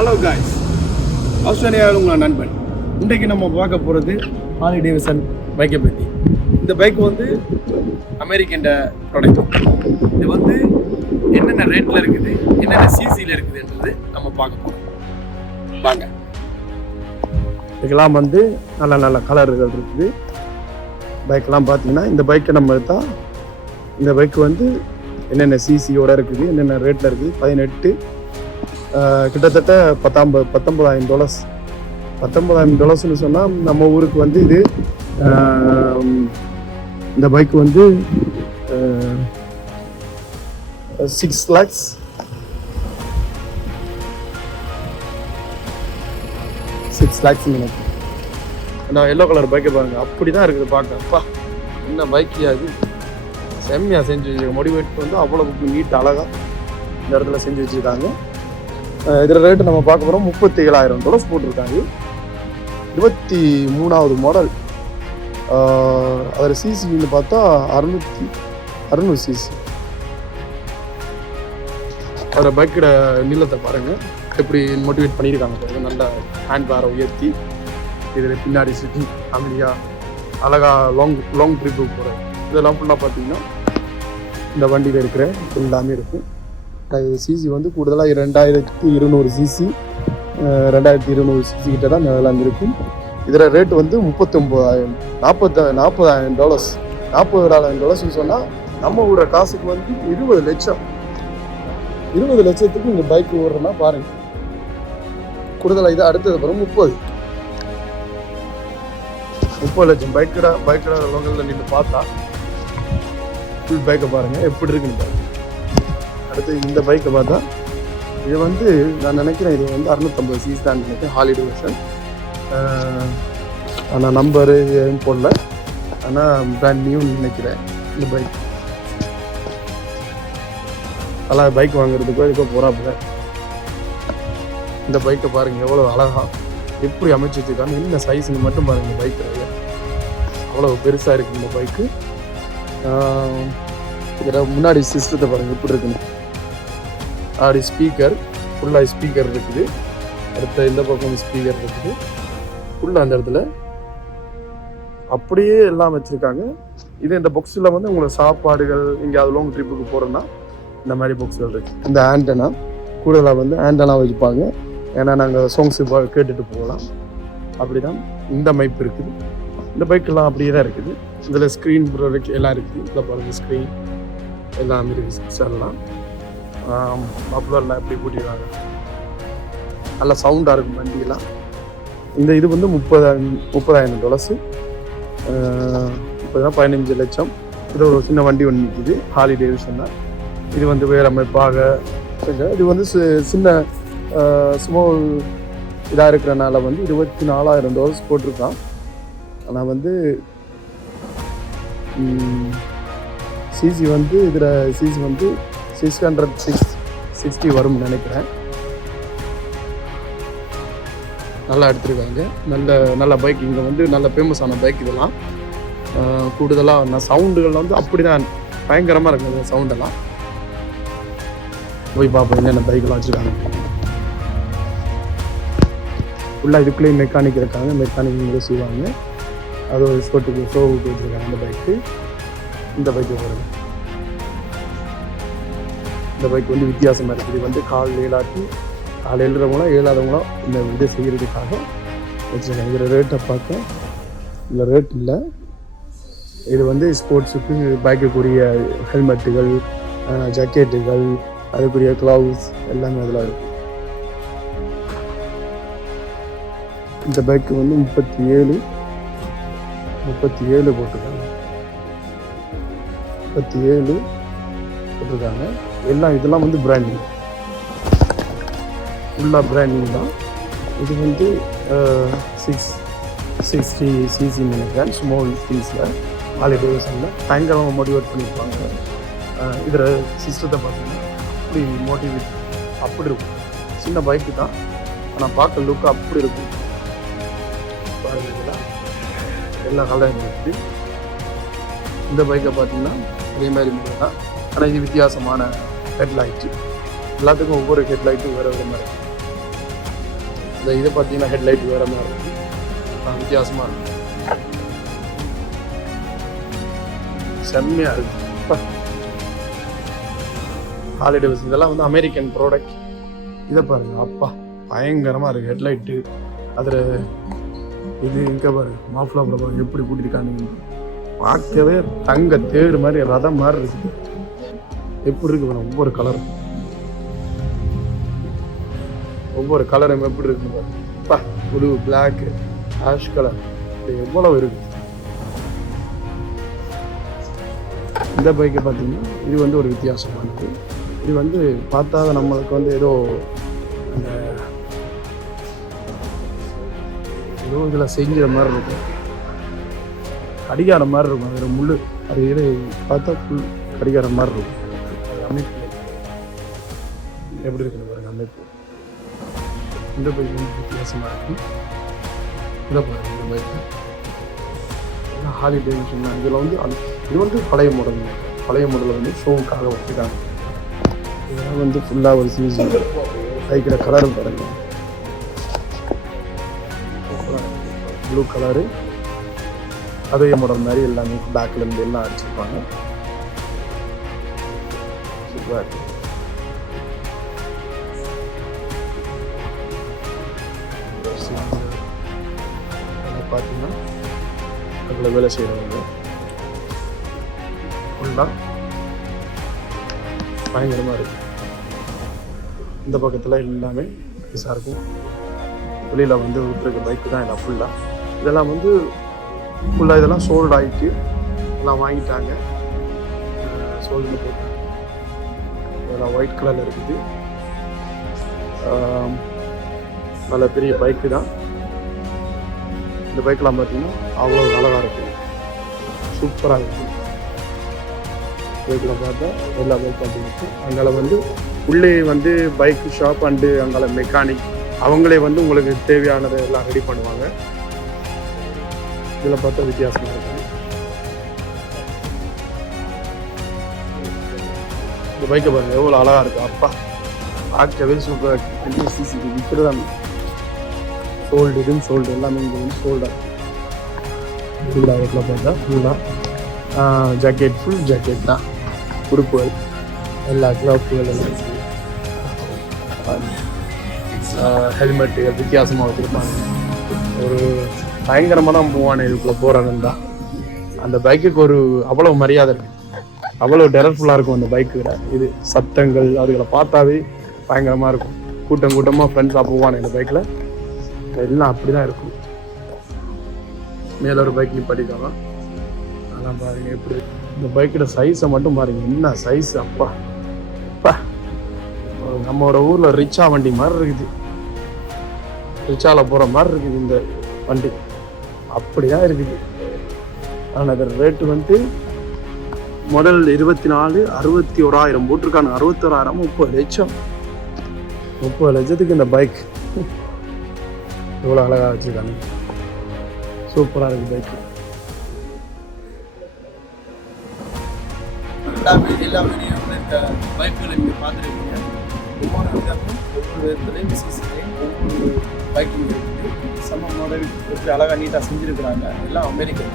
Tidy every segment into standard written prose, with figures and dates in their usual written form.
Hello guys, ஆஸ்திரேலியாவில் உங்கள் நண்பன். இன்றைக்கு நம்ம பார்க்க போகிறது ஹார்லி டேவிட்சன் பைக்கை பற்றி. இந்த பைக் வந்து அமெரிக்கன் ப்ராடக்ட். இது வந்து என்னென்ன ரேட்டில் இருக்குது, என்னென்ன சிசியில் இருக்குதுன்றது நம்ம பார்க்க போகிறோம். வாங்க. இதுக்கெல்லாம் வந்து நல்ல நல்ல கலர்கள் இருக்குது. பைக்கெல்லாம் பார்த்தீங்கன்னா இந்த பைக்கை நம்ம எடுத்தால் இந்த பைக் வந்து என்னென்ன சிசியோடு இருக்குது, என்னென்ன ரேட்டில் இருக்குது. 18 கிட்டத்தட்ட $19,000 சொன்னால் நம்ம ஊருக்கு வந்து இது இந்த பைக் வந்து 6 lakhs. நான் எல்லோ கலர் பைக்கை பாருங்க, அப்படி தான் இருக்குது பார்க்க. அப்பா என்ன பைக்கியா இது, செம்மையாக செஞ்சு வச்சுருக்காங்க. மோடிவேட் வந்து அவ்வளோ நீட் அழகாக இந்த இடத்துல செஞ்சு வச்சுருக்காங்க. இதில் ரேட்டு நம்ம பார்க்க போகிறோம். $37,000 போட்டிருக்காங்க. 23வது மாடல். அதில் சிசின்னு பார்த்தா 600 சிசி. அதில் பைக்கோட நீளத்தை பாருங்கள், எப்படி மோட்டிவேட் பண்ணியிருக்காங்க பாருங்கள். நல்ல ஹேண்ட் பாரை உயர்த்தி இதில் பின்னாடி சிட்டி அமைதியாக அழகாக லாங் ட்ரிப்புக்கு போகிறேன். இதெல்லாம் ஃபுல்லாக பார்த்தீங்கன்னா இந்த வண்டியில் இருக்கிற எல்லாமே இருக்கும். சிசி வந்து கூடுதலாக 2200 சிசி, 2200 சிசி கிட்ட தான் இதெல்லாம் இருக்கும். இதில் ரேட்டு வந்து $40,000 சொன்னால் நம்ம ஊர காசுக்கு வந்து 20 லட்சம். 20 லட்சத்துக்கு இந்த பைக் ஓடுறேன்னா பாருங்கள். கூடுதலாக இது அடுத்தது பிறகு 30 லட்சம். பைக்கோட லோக்கலில் நின்று பார்த்தா ஃபுல் பைக்கை பாருங்கள் எப்படி இருக்குன்னு பாருங்கள். அடுத்து இந்த பைக்கை பார்த்தா இது வந்து நான் நினைக்கிறேன் இது வந்து 650 சிசி தான் நினைக்கிறேன், ஹார்லி டேவிட்சன். ஆனால் நம்பரு எதுவும் போடல, ஆனால் பிராண்ட் நியூன்னு நினைக்கிறேன். இந்த பைக் நல்லா பைக் வாங்குறதுக்கோ இதுக்கோ போகிறாப்புல. இந்த பைக்கை பாருங்கள் எவ்வளோ அழகாக எப்படி அமைச்சு வச்சுருக்காங்க. என்ன சைஸ்ன்னு மட்டும் பாருங்கள். இந்த பைக்கு அவ்வளோ பெருசாக இருக்குது இந்த பைக்கு. இதில் முன்னாடி சிஸ்டத்தை பாருங்கள் எப்படி இருக்குன்னு. அப்படி ஸ்பீக்கர் ஃபுல்லாக ஸ்பீக்கர் இருக்குது. அடுத்த இந்த பக்கம் ஸ்பீக்கர் இருக்குது ஃபுல்லாக. அந்த இடத்துல அப்படியே எல்லாம் வச்சுருக்காங்க. இது இந்த பாக்ஸில் வந்து உங்களுக்கு சாப்பாடுகள் எங்கேயாவது லாங் ட்ரிப்புக்கு போகிறோன்னா இந்த மாதிரி பாக்ஸுகள் இருக்குது. இந்த ஆண்டனா கூடுதலாக வந்து ஆண்டனா வச்சுப்பாங்க, ஏன்னா நாங்கள் சாங்ஸு கேட்டுட்டு போகலாம். அப்படி தான் இந்த மைப் இருக்குது. இந்த பைக்கெல்லாம் அப்படியே தான் இருக்குது. இதில் ஸ்க்ரீன் எல்லாம் இருக்குது. இதில் பாருங்கள் ஸ்க்ரீன் எல்லாம் இருக்குது. சிக்ஸர்லாம் மஃப்ளர்லாம் எப்படி கூட்டிடுவாங்க, நல்லா சவுண்டாக இருக்கும் வண்டியெல்லாம். இந்த இது வந்து $30,000. இப்போ தான் 15 லட்சம். இது ஒரு சின்ன வண்டி ஒன்று நிற்கிது, ஹார்லி டேவிட்சன் தான். இது வந்து வேறு அமைப்பாக இது வந்து சின்ன ஸ்மால் இதாக இருக்கிறனால வந்து $24,000 போட்டிருக்கான். ஆனால் வந்து சிசி வந்து இதில் சிசி வந்து 660 வரும்னு நினைக்கிறேன். நல்லா எடுத்துருக்காங்க. நல்ல பைக். இங்கே வந்து நல்ல ஃபேமஸான பைக் இதெல்லாம். கூடுதலாக நான் சவுண்டுகள் வந்து அப்படி தான் பயங்கரமாக இருக்குது. சவுண்டெல்லாம் போய் பார்ப்போம் என்னென்ன பைக்கெல்லாம் வச்சுருக்காங்க. ஃபுல்லாக இதுக்குள்ளேயும் மெக்கானிக் இருக்காங்க. மெக்கானிக் செய்வாங்க. அது ஒரு ஷோவுக்கு வச்சுருக்காங்க இந்த பைக்கு. இந்த பைக்கு வருது. இந்த பைக் வந்து வித்தியாசமாக இருக்குது. இது வந்து கால் எழுறவங்களும் ஏழாதவங்களும் இந்த இதை செய்கிறதுக்காக வச்சுருக்காங்க. இதில் ரேட்டை பார்க்க இல்லை, ரேட் இல்லை. இது வந்து ஸ்போர்ட்ஸுக்கு பைக்குக்குரிய ஹெல்மெட்டுகள், ஜக்கெட்டுகள், அதுக்குரிய க்ளவுஸ் எல்லாமே அதில் இருக்குது. இந்த பைக்கு வந்து 37 போட்டிருக்காங்க. 37 போட்டிருக்காங்க. எல்லாம் இதெல்லாம் வந்து பிராண்டிங், ஃபுல்லாக பிராண்டிங் தான். இது வந்து 660 சிசின்னு நினைக்கிறேன். ஸ்மால் திங்ஸில் ஹார்லி டேவிட்சனில் பயங்கரமாக மோட்டிவேட் பண்ணியிருப்பாங்க. இதில் சிஸ்டத்தை பார்த்தீங்கன்னா அப்படி மோட்டிவேட் அப்படி இருக்கும். சின்ன பைக்கு தான், ஆனால் பார்க்க லுக்கு அப்படி இருக்கும். பாருங்கள் எல்லா கலரும் இருக்குது. இந்த பைக்கை பார்த்தீங்கன்னா அதே மாதிரி தான், ஆனால் இது வித்தியாசமான ஹெட்லைட்டு. எல்லாத்துக்கும் ஒவ்வொரு ஹெட்லைட்டும் வேறு வேறு மாதிரி. அந்த இது பார்த்தீங்கன்னா ஹெட்லைட் வேறு மாதிரி இருக்கும், வித்தியாசமாக இருக்கும், செம்மையாக இருக்கு. ஹார்லி டேவிட்சன் இதெல்லாம் வந்து அமெரிக்கன் ப்ராடக்ட். இதை பாருங்க, அப்பா பயங்கரமாக இருக்குது ஹெட்லைட்டு. அதில் இது இங்கே பாருங்க, மாஃப்ளாவில் பாருங்க எப்படி கூட்டியிருக்காங்க, பார்க்கவே தங்க தேர் மாதிரி ரதம் மாதிரி இருக்குது. எப்படி இருக்கு பாருங்க, ஒவ்வொரு கலரும் எப்படி இருக்குன்னு பாருங்க. அப்பா ப்ளூ, பிளாக்கு, ஆஷ் கலர், இது எவ்வளவு இருக்கு. இந்த பைக்கை பார்த்தீங்கன்னா இது வந்து ஒரு வித்தியாசமானது. இது வந்து பார்த்தா நம்மளுக்கு வந்து ஏதோ இதில் செஞ்சுற மாதிரி இருக்கும், கடிகாரம் மாதிரி இருக்கும். அதில் முள் அது இது பார்த்தா ஃபுல் கடிகாரம் மாதிரி இருக்கும். அமைப்பு எப்படி இருக்குன்னு பாருங்க அமைப்பு. இந்த பைக் வந்து வித்தியாசமாக இருக்கும். இதை பாருங்க, இந்த பைக்கு ஹார்லி டேவிட்சன். இதில் வந்து இது வந்து பழைய மாடலில் வந்து ஷோவுக்காக வச்சுருக்காங்க. இதெல்லாம் வந்து ஃபுல்லாக ஒரு சீசன் பைக்கிற கலர் பாருங்க, ப்ளூ கலரு, அதே மாடல் மாதிரி எல்லாமே பேக்கில் இருந்து எல்லாம் அடிச்சிருப்பாங்க. சூப்பராக இருக்கு. பார்த்தீங்கன்னா அதில் வேலை செய்கிறவங்க ஃபுல்லாக பயங்கரமாக இருக்குது. இந்த பக்கத்தில் எல்லாமே பைசாக இருக்கும். வெளியில் வந்து விட்டுருக்க பைக்கு தான் எல்லாம் ஃபுல்லாக. இதெல்லாம் வந்து ஃபுல்லாக இதெல்லாம் சோல்டு ஆகிட்டு எல்லாம் வாங்கிட்டாங்க, சோல்டு போட்டாங்க. இதெல்லாம் ஒயிட் கலரில் இருக்குது, நல்ல பெரிய பைக்கு தான். இந்த பைக்கெலாம் பார்த்தீங்கன்னா அவ்வளோ அழகாக இருக்கும், சூப்பராக இருக்கும். பைக்கில் பார்த்தா எல்லா பைக் அப்படின்ட்டு அங்கே வந்து உள்ளே வந்து பைக் ஷாப் அண்டு அங்கே மெக்கானிக் அவங்களே வந்து உங்களுக்கு தேவையானதை எல்லாம் ரெடி பண்ணுவாங்க. இதில் பார்த்தா வித்தியாசமாக இருக்குது. இந்த பைக்கை பாருங்கள் எவ்வளோ அழகாக இருக்குது. அப்பா பார்க்கவே சூப்பராக இருக்குது. சிசி விற்கிறதான் சோல்டு, இதுவும் சோல்டு, எல்லாமே இங்கே வந்து சோல்டாக ஃபுல்லாக. இதில் பார்த்தா ஃபுல்லாக ஜாக்கெட், ஃபுல் ஜாக்கெட் தான், உடுப்புகள் எல்லா கிளப்புகள் எல்லாம், ஹெல்மெட்டுகள் வித்தியாசமாக வச்சுருப்பாங்க. ஒரு பயங்கரமாக தான் போவானே இதுக்குள்ளே போகிறாங்கன்னு தான். அந்த பைக்குக்கு ஒரு அவ்வளோ மரியாதை இருக்குது, அவ்வளோ டெரர்ஃபுல்லாக இருக்கும் அந்த பைக்கு. இது சத்தங்கள் அதுகளை பார்த்தாவே பயங்கரமாக இருக்கும். கூட்டமாக ஃப்ரெண்ட்ஸாக போவானே இந்த பைக்கில், எல்லாம் அப்படி தான் இருக்கும். மேலே ஒரு பைக் நிப்பாட்டிக்கலாம், அதெல்லாம் பாருங்கள் எப்படி. இந்த பைக்கோட சைஸை மட்டும் பாருங்கள், என்ன சைஸ். அப்பா அப்பா நம்மளோட ஊரில் ரிச்சா வண்டி மாதிரி இருக்குது, ரிச்சாவில் போகிற மாதிரி இருக்குது இந்த வண்டி, அப்படிதான் இருக்குது. ஆனால் அதோட ரேட்டு வந்து முதல் 24 61,000 போட்டிருக்காங்க. 61,000 30 லட்சம். 30 லட்சத்துக்கு இந்த பைக் எவ்வளோ அழகாக வச்சுருக்காங்க, சூப்பராக இருக்குது பைக்கு. எல்லா வீடியோவில் இருக்க பைக்குகளை நீங்கள் பார்த்துருக்கீங்க. ஒவ்வொரு விதமும் ஒவ்வொரு விதத்துலேயும் சிசிலையும் ஒவ்வொரு பைக்கும் இருக்குது. செம்ம மாடல் எப்படி அழகாக நீட்டாக செஞ்சுருக்குறாங்க. எல்லாம் அமெரிக்கன்.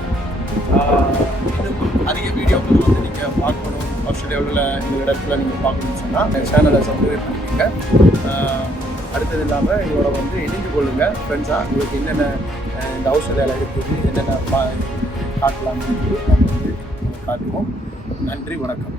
இன்னும் அதிக வீடியோக்கள் வந்து நீங்கள் பார்க்கணும், ஆஸ்திரேலியாவில் இந்த இடத்துல நீங்கள் பார்க்கணும்னு சொன்னால் இந்த சேனலை சப்ஸ்கிரைப் பண்ணிக்கோங்க. அடுத்தது இல்லாமல் இதோட வந்து இணைந்து கொள்ளுங்கள் ஃப்ரெண்ட்ஸாக. உங்களுக்கு என்னென்ன இந்த ஆஸ்திரேலியாவில் இருக்குது, என்னென்ன காட்டலாம்னு நம்ம வந்து காட்டுவோம். நன்றி, வணக்கம்.